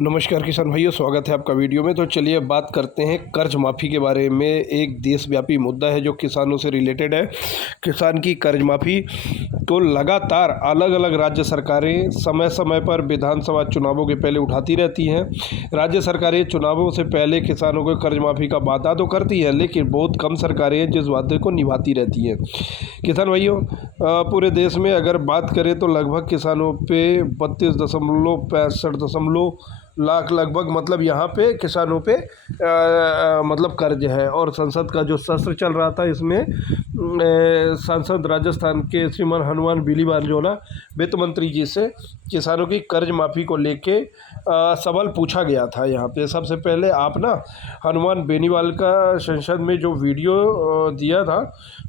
नमस्कार किसान भाइयों, स्वागत है आपका वीडियो में। तो चलिए बात करते हैं कर्ज माफ़ी के बारे में। एक देशव्यापी मुद्दा है जो किसानों से रिलेटेड है। किसान की कर्ज माफ़ी को लगातार अलग अलग राज्य सरकारें समय समय पर विधानसभा चुनावों के पहले उठाती रहती हैं। राज्य सरकारें चुनावों से पहले किसानों को कर्ज माफ़ी का वादा तो करती हैं, लेकिन बहुत कम सरकारें हैं जिस वादे को निभाती रहती हैं। किसान भाइयों, पूरे देश में अगर बात करें तो लगभग किसानों पे 32.65 लाख लगभग, मतलब यहाँ पे किसानों पे मतलब कर्ज है। और संसद का जो सत्र चल रहा था, इसमें सांसद राजस्थान के श्रीमान हनुमान बेनीवाल वित्त मंत्री जी से किसानों की कर्ज माफ़ी को लेके सवाल पूछा गया था। यहाँ पे सबसे पहले आप ना हनुमान बेनीवाल का संसद में जो वीडियो दिया था,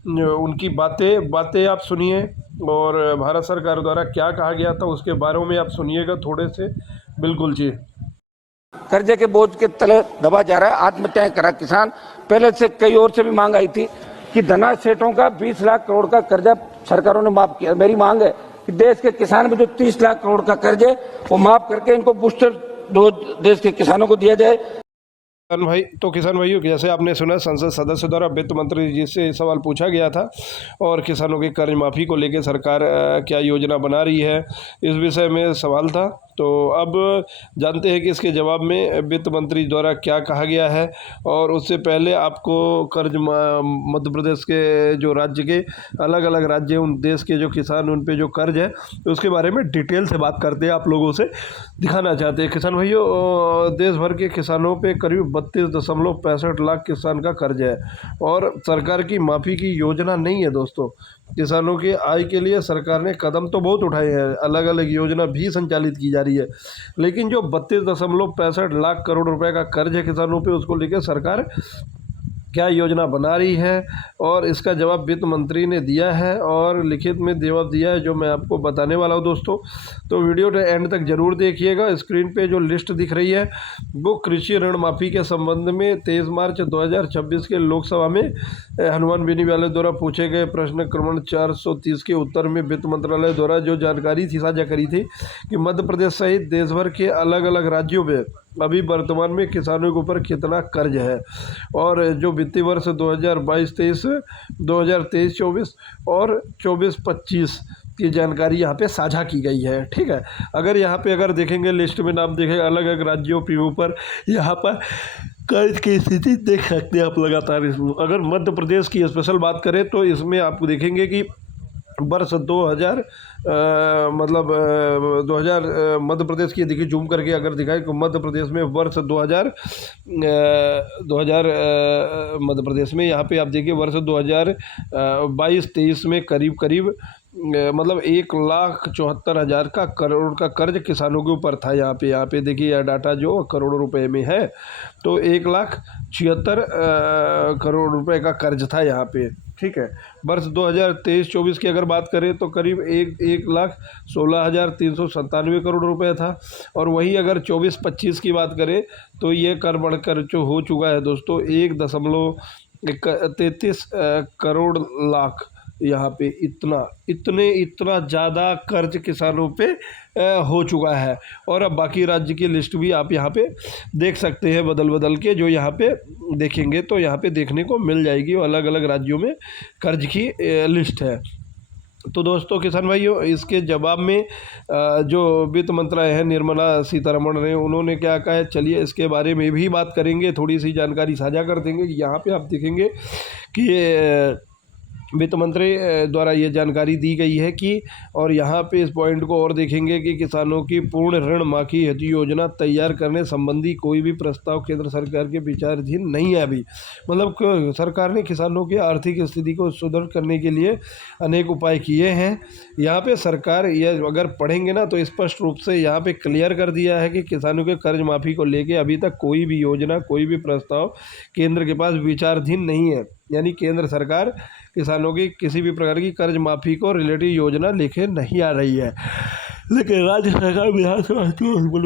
उनकी बातें आप सुनिए, और भारत सरकार द्वारा क्या कहा गया था उसके बारे में आप सुनिएगा थोड़े से। बिल्कुल जी। कर्जे के बोझ के तले दबा जा रहा है, आत्महत्याएं करा किसान। पहले से कई और से भी मांग आई थी कि धना सेठों का 20 लाख करोड़ का कर्जा सरकारों ने माफ किया। मेरी मांग है कि देश के किसान में जो 30 लाख करोड़ का कर्ज है वो माफ करके इनको बूस्टर डोज देश के किसानों को दिया जाए। किसान भाइयों, जैसे आपने सुना, संसद सदस्य द्वारा वित्त मंत्री जी से सवाल पूछा गया था और किसानों की कर्ज माफ़ी को लेकर सरकार क्या योजना बना रही है, इस विषय में सवाल था। तो अब जानते हैं कि इसके जवाब में वित्त मंत्री द्वारा क्या कहा गया है। और उससे पहले आपको कर्ज मध्य प्रदेश के जो राज्य के अलग अलग राज्य, उन देश के जो किसान, उन पे जो कर्ज है उसके बारे में डिटेल से बात करते हैं, आप लोगों से दिखाना चाहते हैं। किसान भाइयों, देश भर के किसानों पे करीब 32.65 लाख किसान का कर्ज है और सरकार की माफ़ी की योजना नहीं है। दोस्तों, किसानों के आय के लिए सरकार ने कदम तो बहुत उठाए हैं, अलग अलग योजना भी संचालित की जा रही है, लेकिन जो 32.65 लाख करोड़ रुपए का कर्ज है किसानों पे, उसको लेकर सरकार क्या योजना बना रही है और इसका जवाब वित्त मंत्री ने दिया है और लिखित में जवाब दिया है, जो मैं आपको बताने वाला हूं दोस्तों। तो वीडियो के एंड तक जरूर देखिएगा। स्क्रीन पे जो लिस्ट दिख रही है वो कृषि ऋण माफ़ी के संबंध में 23 मार्च 2026 के लोकसभा में हनुमान बेनीवाल द्वारा पूछे गए प्रश्न क्रमांक 430 के उत्तर में वित्त मंत्रालय द्वारा जो जानकारी थी साझा करी थी कि मध्य प्रदेश सहित देश भर के अलग अलग राज्यों में अभी वर्तमान में किसानों के ऊपर कितना कर्ज है और जो वित्तीय वर्ष 2022-23, 2023-24 और 24-25 की जानकारी यहाँ पे साझा की गई है। ठीक है, अगर यहाँ पे अगर देखेंगे लिस्ट में नाम देखेंगे अलग अलग राज्यों के ऊपर, यहाँ पर कर्ज की स्थिति देख सकते हैं आप लगातार। इसमें अगर मध्य प्रदेश की स्पेशल बात करें तो इसमें आप देखेंगे कि वर्ष 2000 मध्य प्रदेश की देखिए, जूम करके अगर दिखाएं तो मध्य प्रदेश में वर्ष 2000 मध्य प्रदेश में यहाँ पे आप देखिए वर्ष 2022-23 में करीब मतलब 1,74,000 का करोड़ का कर्ज किसानों के ऊपर था। यहाँ पे देखिए यह डाटा जो करोड़ों रुपए में है, तो 1,76,000 करोड़ रुपए का कर्ज था यहाँ पे। ठीक है, वर्ष 2023-24 की अगर बात करें तो करीब 1,16,397 करोड़ रुपए था। और वहीं अगर 24-25 की बात करें तो ये कर बढ़कर जो हो चुका है दोस्तों 1.33 करोड़ लाख। यहाँ पे इतना ज़्यादा कर्ज किसानों पे हो चुका है। और अब बाकी राज्य की लिस्ट भी आप यहाँ पे देख सकते हैं, बदल के जो यहाँ पे देखेंगे तो यहाँ पे देखने को मिल जाएगी, अलग अलग राज्यों में कर्ज की लिस्ट है। तो दोस्तों किसान भाइयों, इसके जवाब में जो वित्त मंत्री है निर्मला सीतारमण ने, उन्होंने क्या कहा है, चलिए इसके बारे में भी बात करेंगे, थोड़ी सी जानकारी साझा कर देंगे। यहाँ पे आप देखेंगे कि वित्त मंत्री द्वारा ये जानकारी दी गई है कि, और यहाँ पे इस पॉइंट को और देखेंगे कि किसानों की पूर्ण ऋण माफ़ी हेतु योजना तैयार करने संबंधी कोई भी प्रस्ताव केंद्र सरकार के विचाराधीन नहीं है अभी। मतलब सरकार ने किसानों की आर्थिक स्थिति को सुदृढ़ करने के लिए अनेक उपाय किए हैं। यहाँ पे सरकार ये अगर पढ़ेंगे ना तो स्पष्ट रूप से यहाँ पे क्लियर कर दिया है कि किसानों के कर्ज माफ़ी को लेके अभी तक कोई भी योजना, कोई भी प्रस्ताव केंद्र के पास विचाराधीन नहीं है। यानी केंद्र सरकार किसानों की किसी भी प्रकार की कर्ज माफ़ी को रिलेटेड योजना लेके नहीं आ रही है, लेकिन राज्य सरकार विधानसभा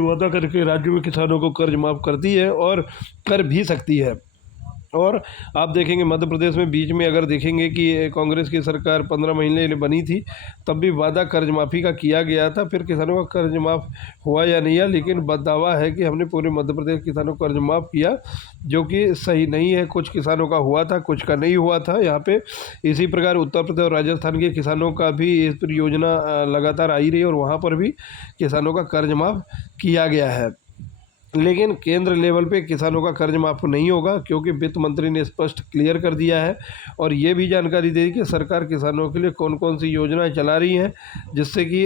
वादा करके राज्य में किसानों को कर्ज माफ़ करती है और कर भी सकती है। और आप देखेंगे मध्य प्रदेश में बीच में अगर देखेंगे कि कांग्रेस की सरकार 15 महीने बनी थी, तब भी वादा कर्ज माफ़ी का किया गया था। फिर किसानों का कर्ज माफ़ हुआ या नहीं है, लेकिन दावा है कि हमने पूरे मध्य प्रदेश किसानों को कर्ज माफ़ किया, जो कि सही नहीं है। कुछ किसानों का हुआ था, कुछ का नहीं हुआ था यहाँ पे। इसी प्रकार उत्तर प्रदेश और राजस्थान के किसानों का भी इस पर योजना लगातार आई रही है और वहाँ पर भी किसानों का कर्ज माफ़ किया गया है। लेकिन केंद्र लेवल पे किसानों का कर्ज माफ़ नहीं होगा, क्योंकि वित्त मंत्री ने स्पष्ट क्लियर कर दिया है और ये भी जानकारी दी कि सरकार किसानों के लिए कौन कौन सी योजनाएं चला रही हैं, जिससे कि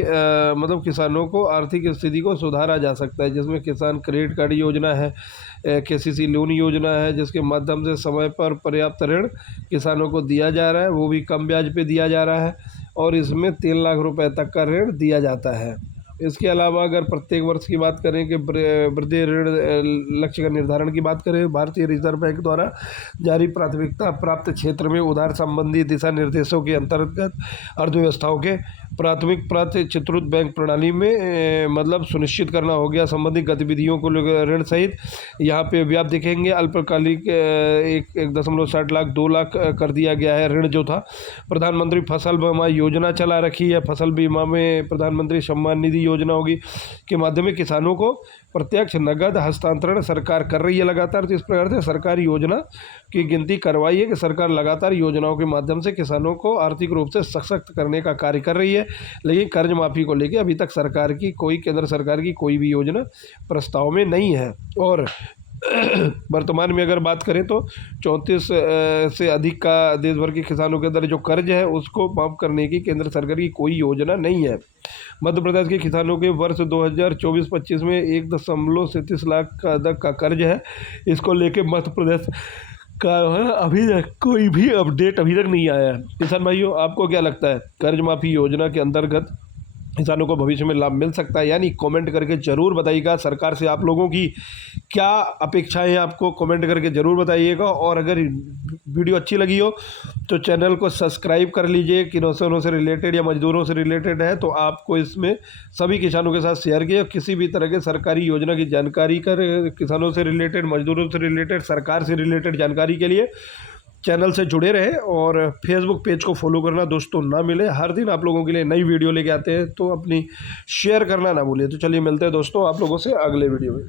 मतलब किसानों को आर्थिक स्थिति को सुधारा जा सकता है। जिसमें किसान क्रेडिट कार्ड योजना है, केसीसी लोन योजना है, जिसके माध्यम से समय पर पर्याप्त ऋण किसानों को दिया जा रहा है, वो भी कम ब्याज पे दिया जा रहा है और इसमें 3 लाख रुपए तक का ऋण दिया जाता है। इसके अलावा अगर प्रत्येक वर्ष की बात करें कि वृद्धि ऋण लक्ष्य का निर्धारण की बात करें, भारतीय रिजर्व बैंक द्वारा जारी प्राथमिकता प्राप्त क्षेत्र में उधार संबंधी दिशा निर्देशों के अंतर्गत अर्थव्यवस्थाओं के प्राथमिक प्राप्त चित्रुत बैंक प्रणाली में मतलब सुनिश्चित करना हो गया संबंधित गतिविधियों को ऋण सहित। यहाँ पे भी आप देखेंगे अल्पकालिक 1.60 लाख 2 लाख कर दिया गया है ऋण जो था। प्रधानमंत्री फसल बीमा योजना चला रखी है। फसल बीमा में प्रधानमंत्री सम्मान निधि योजना होगी के माध्यम से किसानों को प्रत्यक्ष नगद हस्तांतरण सरकार कर रही है लगातार। तो इस प्रकार से सरकारी योजना की गिनती करवाई है कि सरकार लगातार योजनाओं के माध्यम से किसानों को आर्थिक रूप से सशक्त करने का कार्य कर रही है। लेकिन कर्ज माफ़ी को लेकर अभी तक सरकार की केंद्र सरकार की कोई भी योजना प्रस्ताव में नहीं है। और वर्तमान में अगर बात करें तो 34 से अधिक का देश भर के किसानों के अंदर जो कर्ज है उसको माफ़ करने की केंद्र सरकार की कोई योजना नहीं है। मध्य प्रदेश के किसानों के वर्ष 2024-25 में 1.37 लाख का कर्ज है। इसको लेके मध्य प्रदेश का अभी तक कोई भी अपडेट अभी तक नहीं आया है। किसान भाइयों, आपको क्या लगता है कर्ज माफ़ी योजना के अंतर्गत किसानों को भविष्य में लाभ मिल सकता है? यानी कमेंट करके ज़रूर बताइएगा। सरकार से आप लोगों की क्या अपेक्षाएं हैं, आपको कमेंट करके ज़रूर बताइएगा। और अगर वीडियो अच्छी लगी हो तो चैनल को सब्सक्राइब कर लीजिए। किसानों से रिलेटेड या मजदूरों से रिलेटेड है तो आपको इसमें सभी किसानों के साथ शेयर किए। किसी भी तरह के सरकारी योजना की जानकारी किसानों से रिलेटेड, मजदूरों से रिलेटेड, सरकार से रिलेटेड जानकारी के लिए चैनल से जुड़े रहें और फेसबुक पेज को फॉलो करना दोस्तों ना मिले। हर दिन आप लोगों के लिए नई वीडियो लेके आते हैं, तो अपनी शेयर करना ना भूलिए। तो चलिए मिलते हैं दोस्तों आप लोगों से अगले वीडियो में।